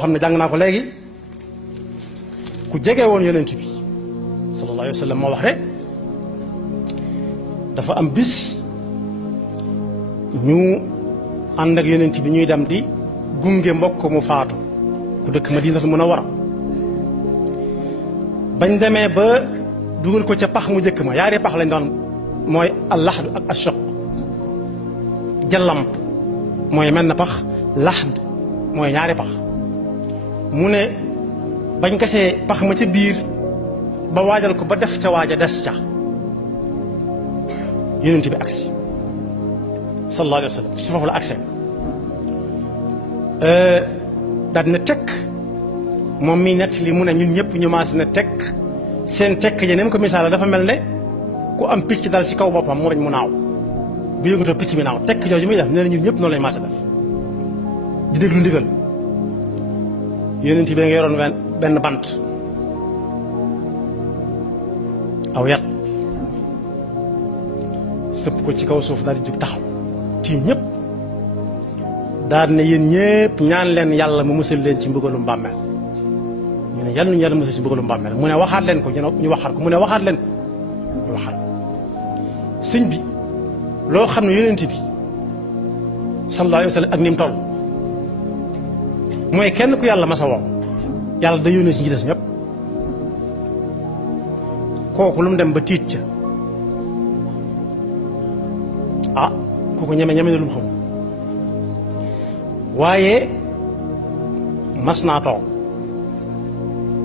xam ne jàng naa ko léegi ku jege woon yonent bi sallallahu alayhi wa sallam moo wax ne dafa am bis ñu ànd ak yonent bi ñuy dem di gunge mbokk mu faatu ku dëkk Madinatul Munawwara bañ demee ba dugal ko ca pax mu njëkk ma yaari pax lañ doon mooy al-laxd ak ash-shaq jallamp mooy mel na pax laxd mooy ñaari pax mu ne bañ gasee pax ma ca biir ba waajal ko ba def ca waaja des ca yonent bi agsi sallallahu alayhi wa sallam su foofu la agsee daal dina tekk moom mi nett li mu ne ñun ñëpp ñu maas na tekk seen tekk ja neen ko misaala dafa mel ne ku am picc dal ci kaw boppam mu bañ mu naaw bu yëngatoo picc mi naaw tekk jooju muy def nee na ñun ñëpp noonu lañ maas a def di déglu ndigal yonent bi nga yoroon benn bant aw yat sëpp ko ci kaw suuf daal di jug taxaw tiim ñëpp daal ne yéen ñëpp ñaan leen yàlla mu musal leen ci mbugalum bàmmeel ñu ne yàlla ñu yàlla musal ci mbugalum bàmmeel mu ne waxaat leen ko ñu waxaat ko mu ne waxaat leen ko ñu waxaat sëñ bi loo xam ne yonent bi sallallahu alayhi wa sallam ak ni mu toll mooy kenn ku yàlla masa woo yàlla da yónnee ci ñi des ñëpp kooku lu mu dem ba tiit ca ah kooku ñeme na lu mu xam waaye mas naa toog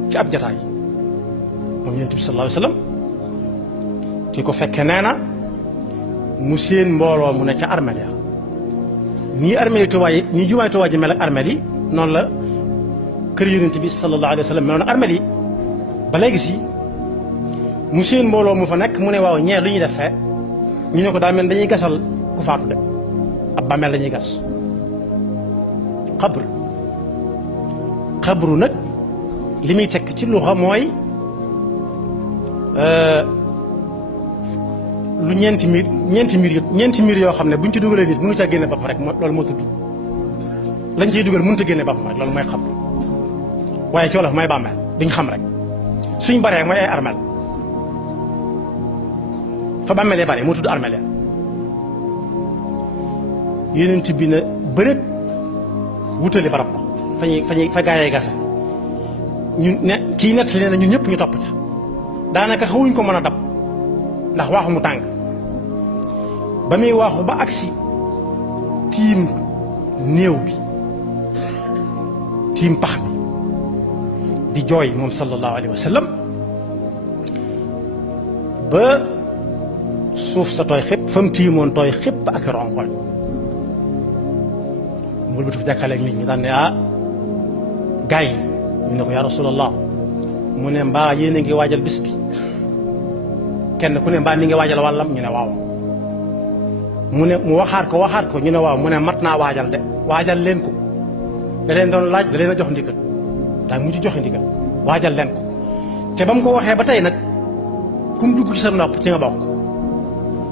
ci ab jataay moom yonent bi sallallahu alayhi wa sallam ki ko fekke nee na mu seen mbooloo mu ne ca armeel ya nii armeel yi Tuubaa yi nii jumaay Tuubaa ji mel ak armeel yi noonu la kër yonent bi sallallahu alayhi wa sallam meloon armeel yi ba léegi si mu seen mbooloo mu fa nekk mu ne waaw ñeer lu ñuy def fee ñu ne ko daa mel dañuy gasal ku faatu de ab bàmmeel lañuy gas xabru nag li muy tekk ci luxa mooy lu ñeenti mbir yoo xam ne buñ ci dugalee nit mënu caa génne boppam rek loolu moo tudd lañ ciy dugal mënut a génne boppam rek loolu mooy xabru waaye ci wolof mooy bàmmeel duñ xam rek suñ baree mooy ay armeel fa bàmmeelee bare moo tudd armeel ya yonent bi na bërët wutali barab ba fa gaayee gase ñun ne kii nett li ne ñun ñëpp ñu topp ca daanaka xawuñ ko mën a dab ndax waaxu mu tàng ba muy waaxu ba agsi tiim néew bi tiim pax mi di jooy moom sallallahu alayhi wa sallam ba suuf sa tooy xëpp fa mu tiimoon tooy xëpp ak rongoñ mul batu fi jàkkaaleeg nit ñi daan ne ah gaay yi ñu ne ko yaa rasulallah mu ne mbaa yéen a ngi waajal bis bi kenn ku ne mbaa mi ngi waajal wàllam ñu ne waaw mu ne mu waxaat ko ñu ne waaw mu ne mat naa waajal de waajal leen ko da leen doon laaj da leen a jox ndigal daa mujj joxe ndigal waajal leen ko te ba mu ko waxee ba tey nag ku mu dugg ci sa nopp ci nga bokk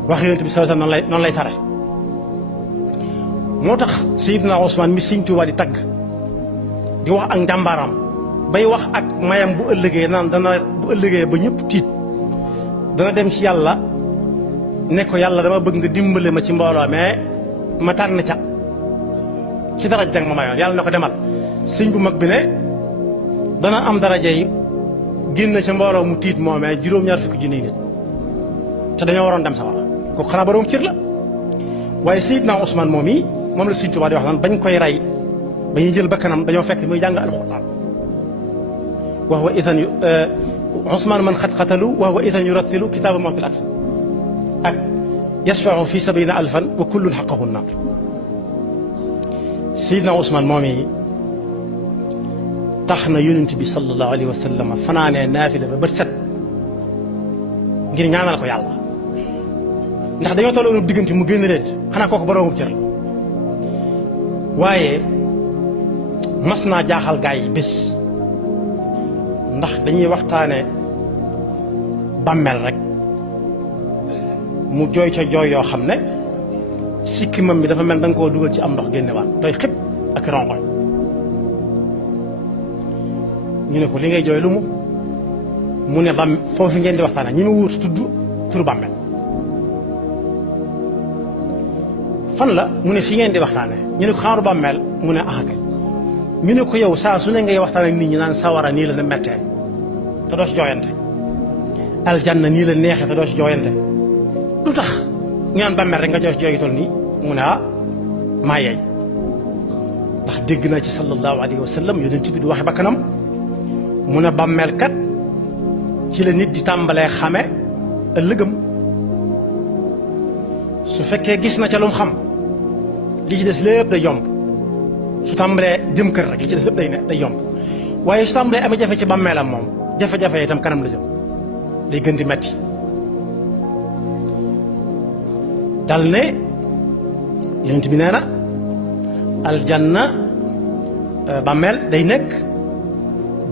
wax yonent bi sallallahu alayhi wasallam noonu lay sare moo tax Seydina Ousmane mi Sëñ Tuubaa di tagg di wax ak njàmbaaram bay wax ak mayam bu ëllëgee naan dana bu ëllëgee ba ñëpp tiit dana dem ci yàlla ne ko yàlla dama bëgg nga dimbale ma ci mbooloo mais ma tànn ca ci dara jàng ma mayoon yàlla ne ko demal sëñ bu mag bi ne dana am daraja yi génn ca mbooloo mu tiit moomee juróom-ñaar fukki junni nit te dañoo waroon dem sawara ko xanaa borom cër la waaye Seydina Ousmane moom yi moom la Sëñ Tuubaa di wax naan bañ koy rey ba ñuy jël bakkanam dañoo fekk muy jàng alxuraan wa huwa idan Ousmane man xat xatalu wa huwa idan yurattilu kitaaba ma fil aks ak yasfahu fi sabina alfan wa kullun xaqahu naar Seydina Ousmane moom yi tax na yonent bi sallallahu alayhi wa sallam fanaanee naafila ba bët set ngir ñaanal ko yàlla ndax dañoo tolloon diggante mu génn leen xanaa kooku boroomu cër la waaye mas naa jaaxal gaa yi bés ndax dañuy waxtaane bàmmeel rek mu jooy ca jooy yoo xam ne sikkimam bi dafa mel da nga koo dugal ci am ndox génne waat doy xëpp ak rongoñ ñu ne ko li ngay jooy lu mu ne bam foofu ngeen di waxtaane ñi ma wut tudd turu bàmmeel fan la mu ne fi ngeen di waxtaane ñu ne ko xaaru bàmmeel mu ne kay ñu ne ko yow saa su ne ngay waxtaan ak nit ñi naan sawara nii la ne mettee te doo ci jooyante aljanna nii la neexee te doo ci jooyante lu tax ñu naan bàmmeel rek nga jooy ci jooy toll nii mu ne maa yeey ndax dégg naa ci sallallahu alayhi wa sallam yonent bi di waxe ba kanam mu ne bàmmeel kat ci la nit di tàmbalee xame ëllëgam su fekkee gis na ca lu mu xam li ci des lépp day yomb su tàmbalee jëm kër rek li ci des lépp day yomb waaye su tàmbalee amee jafe ci bàmmeelam moom jafe-jafe itam kanam la jëm day gën di metti dal ne yonent bi nee na aljanna bàmmeel day nekk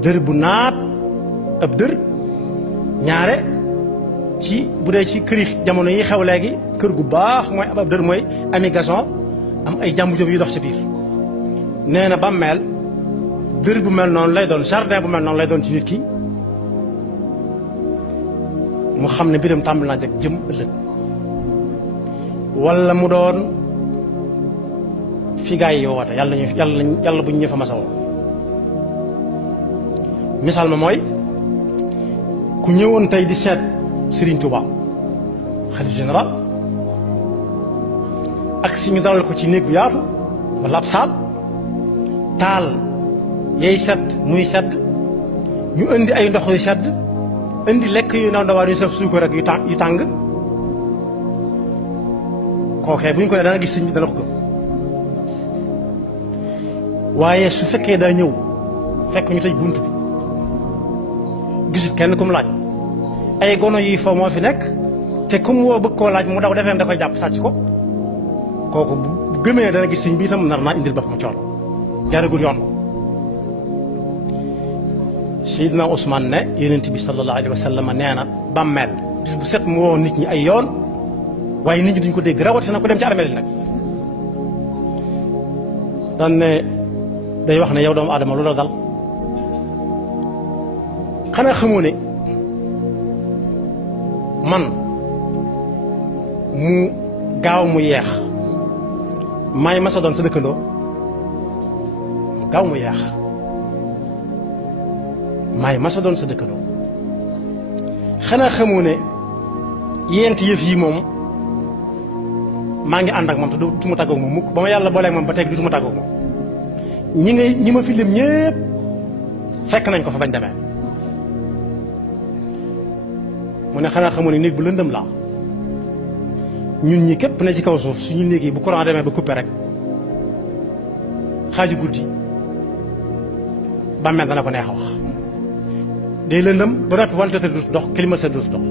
dër bu naat ab dër ñaare ci bu dee ci këri jamono yi xew léegi kër gu baax mooy ab dër mooy ami gason am ay jàmbu jëm yu dox ci biir nee na bàmmeel dër bu mel noonu lay doon jardin bu mel noonu lay doon ci nit ki mu xam ne mbiram tàmbali naa jag jëm ëllëg wala mu doon fi gaa yi woote yàlla bu ñu ñëfa masa woo misaal ma mooy ku ñëwoon tey di seet Serigne Touba xalif général ak si ñu dalal ko ci néeg bu yaatu wala ab saal taal yay sedd muy sedd ñu indi ay ndox yu sedd indi lekk yu ndaw ndawaan yu saf suukar ak yu tàng kookee bu ñu ko ne dana gis sëñ bi dana ko gëm waaye su fekkee daa ñëw fekk ñu tëj bunt bi gisut kenn ku mu laaj ay gono yi foo moo fi nekk te ku mu woo bëgg koo laaj mu daw defee da koy jàpp sàcc ko kooku bu gëmee dana gis sëñ bi itam nar naa indil boppam coon jaaragul yoon Seydina Ousmane ne yonent bi sallallahu alayhi wa sallam nee na bàmmeel bis bu set mu woo nit ñi ay yoon waaye nit ñi duñ ko dégg rawatina ko dem ci armeel yi nag daan ne day wax ne yow doomu aadama lu la dal xanaa xamoo ne man mu gaaw mu yeex maay masa doon sa dëkkandoo gaaw mu yeex maay masa doon sa dëkkandoo xanaa xamoo ne yent yëf yi moom maa ngi ànd ak moom te du ma tàggoog moom mukk ba ma yàlla booleeg moom ba teg du ma tàggoog moom ñi ma fi lim ñëpp fekk nañ ko fa bañ demee mu ne xanaa xamoo ne néeg bu lëndëm la ñun ñi képp ne ci kaw suuf suñu néeg yi bu courant demee ba coupé rek xaaju guddi bàmmeel dana ko neex a wax day lëndëm ba noppi ventilateur du dox climatiseur du dox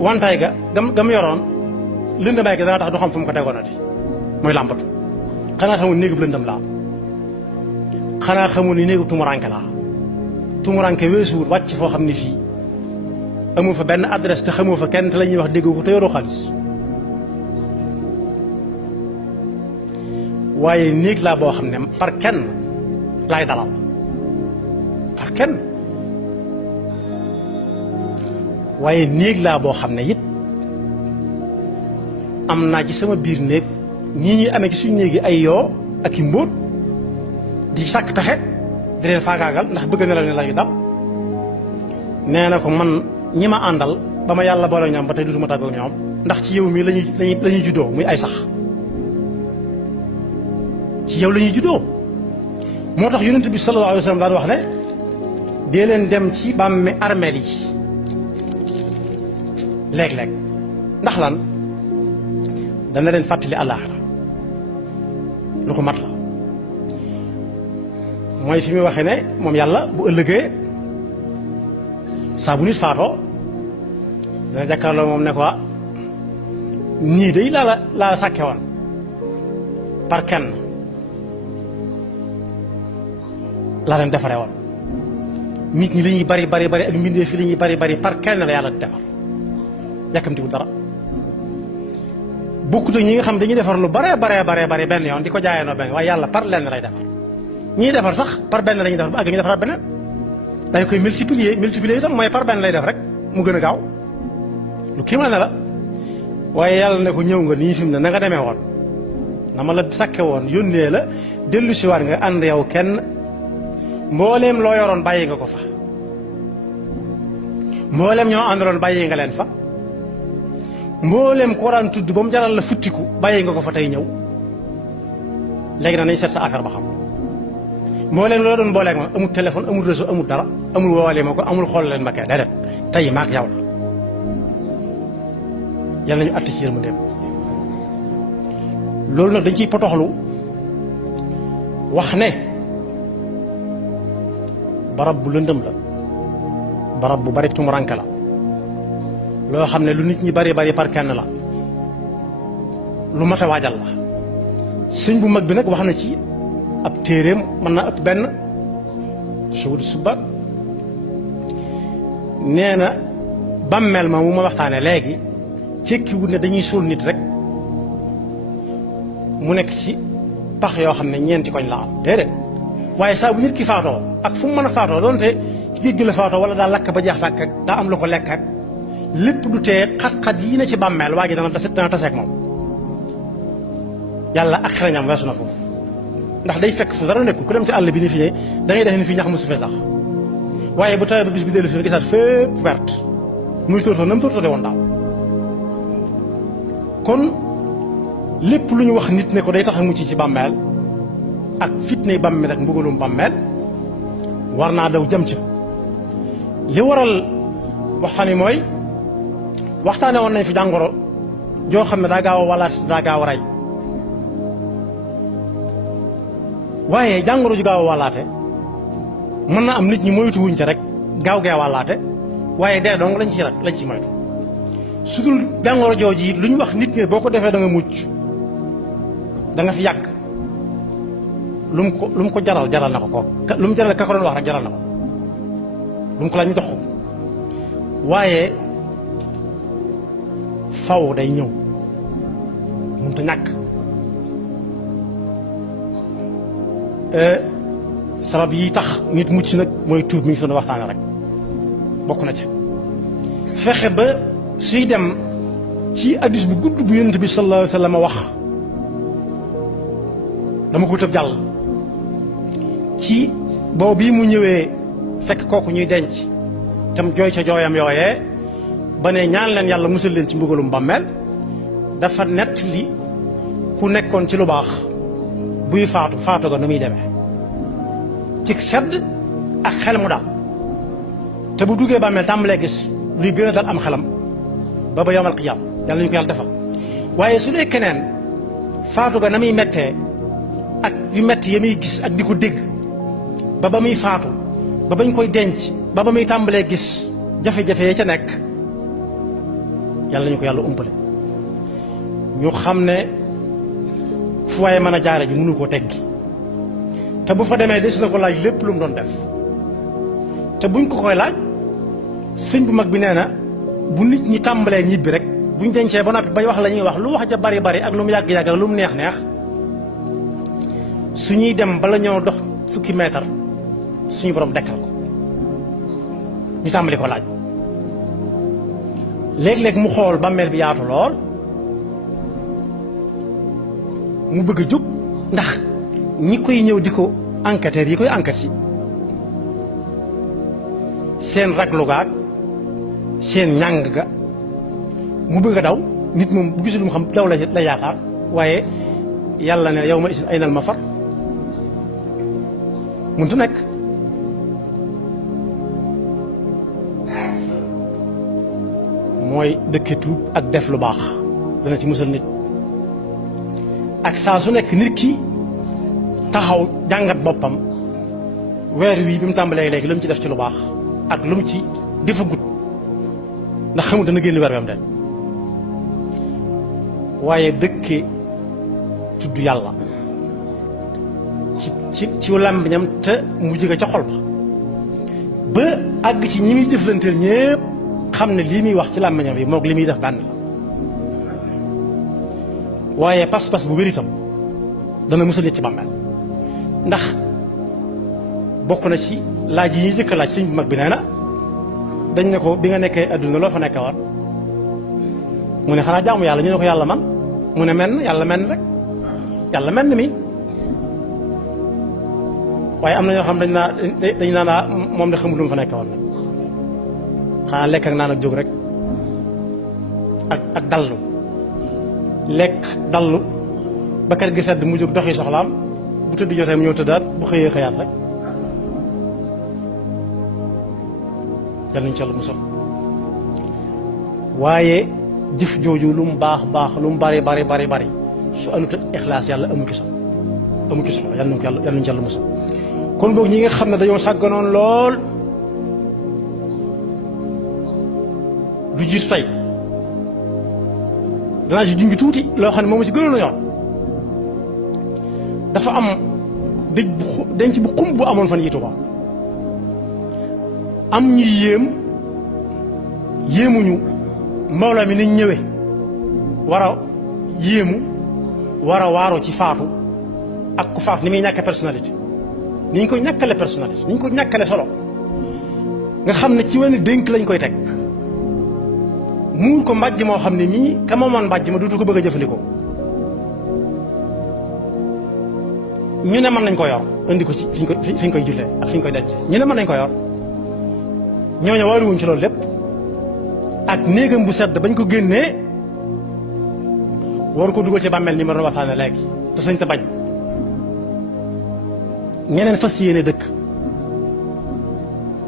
wantaay gam yoroon lëndëmaay gi dana tax du xam fu mu ko tegoonati mooy làmbatu xanaa xamul néegu lëndëm laa xanaa xamul ni néegu tumuranke laa tumuranke weesuwut wàcc foo xam ne fii amoo fa benn adresse te xamoo fa kenn te la ñuy wax déggoo ko te yoroo xaalis waaye néeg laa boo xam ne par kenn laay dalal par kenn waaye néeg laa boo xam ne it am naa ci sama biir néeg ñii ñuy amee ci suñu néeg yi ay yoo ak i mbóot di sàkk pexe di leen faagaagal ndax bëgg na la ne la yu dal nee na ko man ñi ma àndal ba ma yàlla boole ñoom ba tey dutuma tàggoog ñoom ndax ci yow mii lañuy juddoo muy ay sax ci yow la ñuy juddoo moo tax yonent bi sallallahu alayhi wa sallam daan wax ne dee leen dem ci bàmme armeel yi léeg-léeg ndax lan dana leen fàttali àllaaxira lu ko mat la mooy fi muy waxee ne moom yàlla bu ëllëgee saa bu nit faatoo dana jàkkaarloo moom ne ko ñii day laa sàkke woon par kenn laa leen defare woon nit ñi li ñuy bari bari bari ak mbindee fi li ñuy bari bari par kenn la yàlla di defar yàkkamtiwu dara bokkut ak ñi nga xam dañuy defar lu bare benn yoon di ko jaayeenoo benn waaye yàlla par lenn lay defar ñiy defar sax par benn la ñuy defar ba àgg ñu defaraat beneen dañ koy multiplier itam mooy par benn lay def rek mu gën a gaaw lu kii ma ne la waaye yàlla ne ko ñëw nga nii fi mu ne na nga demee woon na ma la sakke woon yónnee la dellu si waat nga ànd yow kenn mbooleem loo yoroon bàyyi nga ko fa mbooleem ñoo àndaloon bàyyi nga leen fa mbooleem ko daan tudd ba mu jaral la futtiku bàyyi nga ko fa tey ñëw léegi nag nañ seet sa affaire ba xam mbooleem loo doon booleeg ma amul téléphone amul réseau amul dara amul woowalee ma ko amul xool leen ma kay déedéet tey maag yow la yàlla nañu àtt ci yërmandeem loolu nag dañ ciy potoxlu wax ne barab bu lëndëm la barab bu bari tumuranke la loo xam ne lu nit ñi bari bari par kenn la lu mat a waajal la sëñ bu mag bi nag wax na ci ab téeréem mën naa ëpp benn suudu suba nee na bàmmeel ma mu ma waxtaane léegi tekkiwut ne dañuy suul nit rek mu nekk ci pax yoo xam ne ñeenti koñ la am déedéet waaye saa bu nit ki faatoo ak fu mu mën a faatoo doonte ci géej gi la faatoo wala daa lakk ba jeex tàkk ak daa am lu ko lekk ak lépp du tee xat-xat yi ne ci bàmmeel waa ji dana taseeg moom yàlla ak xereñam weesu na foofu ndax day fekk fu dara nekku ku dem ci àll bi ni fi ne da ngay def ni fi ñax mosu fee sax waaye bu tawee ba bis bi dellu si gisaat fépp verte muy tóortóor na mu tóortóore woon daaw kon lépp lu ñu wax nit ne ko day tax a mucc ci bàmmeel ak fitne bàmmeel ak mbugalum bàmmeel war naa daw jëm ca li waral waxtaan wi mooy waxtaane woon nañ fi jàngoro joo xam ne daa gaaw a walaat daa gaaw a rey waaye jàngoro ju gaaw a wàllaate mën na am nit ñi moytu wuñ ca rek gaaw gee wàllaate waaye dee dong lañ ci moytu su dul jàngoro jooju it lu ñu wax nit ñi boo ko defee da nga mucc da nga fi yàgg lu mu ko jaral na ko lu mu jaral ka ko doon wax rek jaral na ko lu mu ko laaj ñu dox ko waaye faw day ñëw mënut a ñàkk sabab yi tax nit mucc nag mooy tuub mi ngi doon waxtaane rek bokk na ca fexe ba suy dem ci addis bu gudd bu yonent bi sallallahu alayhi wa sallam wax dama ko tëb jàll ci boobu bii mu ñëwee fekk kooku ñuy denc tam jooy ca jooyam yooyee ba ne ñaan leen yàlla musal leen ci mbugalum bàmmeel dafa nett li ku nekkoon ci lu baax buy faatu ga nu muy demee ci sedd ak xel mu daal te bu duggee bàmmeel tàmbalee gis luy gën a dal am xelam ba ba yawmal qiyaam yàlla ñu ko yàlla defal waaye su dee keneen faatu ga na muy mettee ak yu metti ya muy gis ak di ko dégg ba muy faatu ba bañ koy denc ba muy tàmbalee gis jafe-jafe ya ca nekk yàlla ñu ko yàlla umpale ñu xam ne fu waaye mën a jaare ji mënu koo teggi te bu fa demee des na ko laaj lépp lu mu doon def te buñ ko koy laaj sëñ bu mag bi nee na bu nit ñi tàmbalee ñibbi rek buñ dencee ba noppi bañ wax la ñuy wax lu wax ja bari bari ak lu mu yàgg-yàgg ak lu mu neex neex su ñuy dem bala ñoo dox fukki meetar suñu borom dekkal ko ñu tàmbali ko laaj léeg-léeg mu xool bàmmeel bi yaatu lool mu bëgg a jóg ndax ñi koy ñëw di ko enquêteurs yi koy enquête si seen raglu gaag seen ñàng ga mu bëgg a daw nit moom bu gisul mu xam daw la yaakaar waaye yàlla ne yow ma isin aynal mafar mënut a nekk mooy dëkke tuub ak def lu baax dana ci musal nit ak saa su nekk nit ki taxaw jàngat boppam weer wii bi mu tàmbalee léegi lu mu ci def ci lu baax ak lu mu ci defagut ndax xamul dana génn weer wi am den waaye dëkke tudd yàlla ci làmbiñam te mu jóge ca xol ba àgg ci ñi muy jëflanteel ñépp xam ne lii muy wax ci làmbiñam bi moog li muy def benn la waaye pas-pas bu wér itam dana musal nit ci bàmmeel ndax bokk na ci laaj yi ñuy jëkk laaj sëñ bu mag bi nee na dañ ne ko bi nga nekkee adduna loo fa nekk war mu ne xanaa jaamu yàlla ñu ne ko yàlla man mu ne menn yàlla menn rek yàlla menn mi waaye am na ñoo xam dañ naa moom de xamul lu mu fa nekk woon nag xanaa lekk ak naan ak jóg rek ak dallu lekk dallu ba kër gi sedd mu jóg doxi soxlaam bu tëdd jotee mu ñëw tëddaat bu xëyee xëyaat rek yal nañu ci Yàlla musal waaye jëf jooju lu mu baax baax lu mu bari bari bari bari su anut ak ixlaas yàlla amu ci soxla yal nañu ci Yàlla musal kon boog ñi nga xam ne dañoo sàgganoon lool du jiitu tey danaa ci junj tuuti loo xam ne moom si gënoon a ñor dafa am denc bu xumb bu amoon fan yitu ko am ñuy yéemuñu mbooloo mi niñ ñëwee war a yéemu war a waaru ci faatu ak ku faatu ni muy ñàkke personnalité ni ñu koy ñàkkale personnalité ni ñu ko ñàkkale solo nga xam ne ci wenn dénk lañ koy teg muur ko mbàjj moo xam ne mii ka moomoon mbàjj ma dootu ko bëgg a jëfandikoo ñu ne mën nañ ko yor indi ko ci fi ñu koy jullee ak fi ñu koy denc ñu ne mën nañ ko yor ñooñu waaruwuñ ci loolu lépp ak néegam bu sedd bañ ko génnee waru ko dugal ci bàmmeel ni ma doon waxtaane léegi te sañ te bañ ñeneen fas yéene dëkk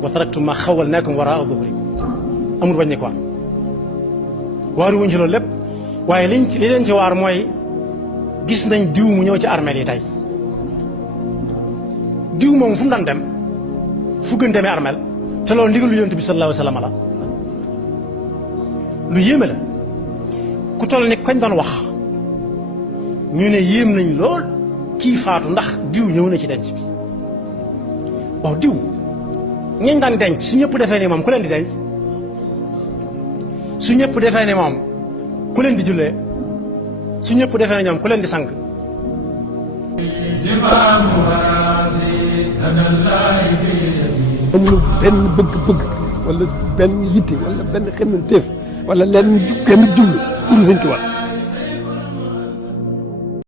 wa taraktum ma xawwalnaakum waraa zuhuri amul bañ ne ko waaruwuñ ci loolu lépp waaye li leen ci waar mooy gis nañ diw mu ñëw ci armeel yi tey diw moom fu mu daan dem fu gën demee armeel te loolu ndigalu yonent bi sallallahu alayhi wa sallam la lu yéeme la ku toll ni kañ doon wax ñu ne yéem nañ lool kii faatu ndax diw ñëw na ci denc bi waaw diw ñañ daan denc su ñëpp defee ni moom ku leen di denc su ñëpp defee ni moom ku leen di jullee su ñëpp defee ni ñoom ku leen di sang amul benn bëgg-bëgg wala benn yitte wala benn xemmanteef wala lenn benn jublu pour Sëñ Tuubaa